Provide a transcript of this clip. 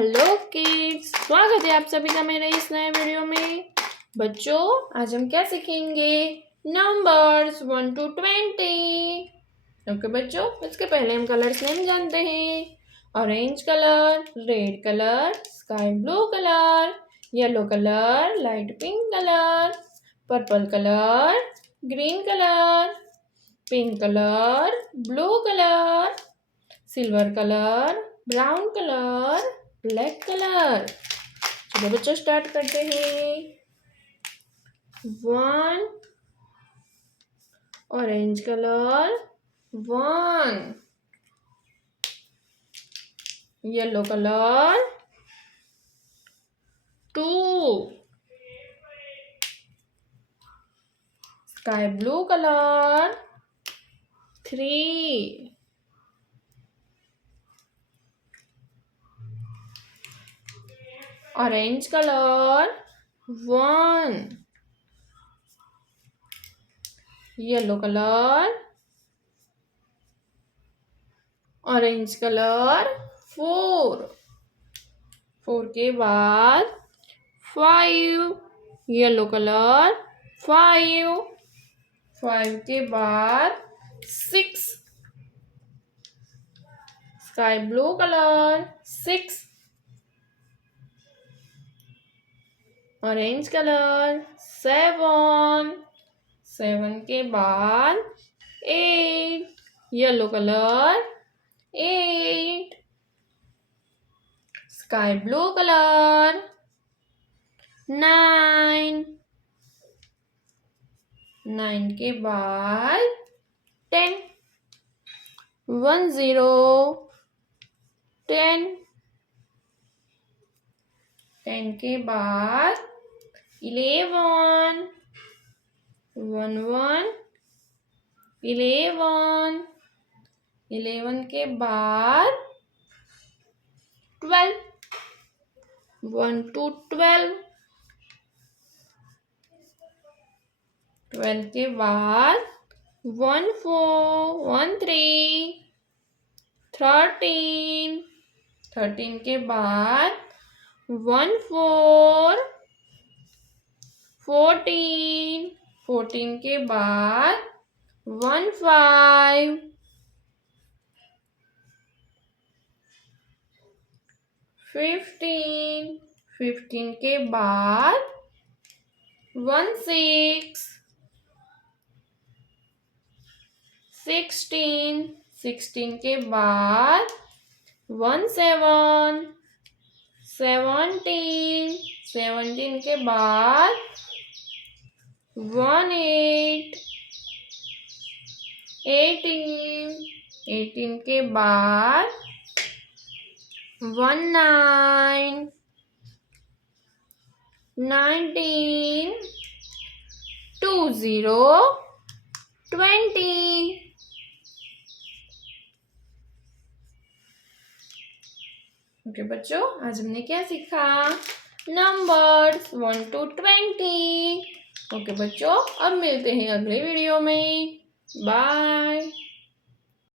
Hello kids, स्वागत है आप सभी का मेरे इस नए वीडियो में। बच्चों, आज हम क्या सीखेंगे? Numbers 1 to 20। ओके बच्चों, इसके पहले हम कलर्स नेम जानते हैं। Orange colour, red colour, sky blue colour, yellow colour, light pink colour, purple colour, green colour, pink colour, blue colour, silver colour, brown colour, black colour. चलो बच्चों start करते हैं। 1 orange colour, 1 yellow colour, 2 sky blue colour, 3 orange colour, 1 yellow colour, orange colour, 4 के बाद 5 yellow colour, 5 के बाद 6 sky blue colour, 6 orange colour, 7 के बाद 8 yellow colour, 8 sky blue colour, 9 के बाद 10 10 के बाद 11 11 के बाद 12 1 to 12 के बाद 13 के बाद 14 के बाद 15 के बाद 16 के बाद 17 के बाद 18 के बाद 19 20। ओके बच्चों, आज हमने क्या सीखा? Numbers 1 to 20। ओके बच्चों, अब मिलते हैं अगले वीडियो में। बाय।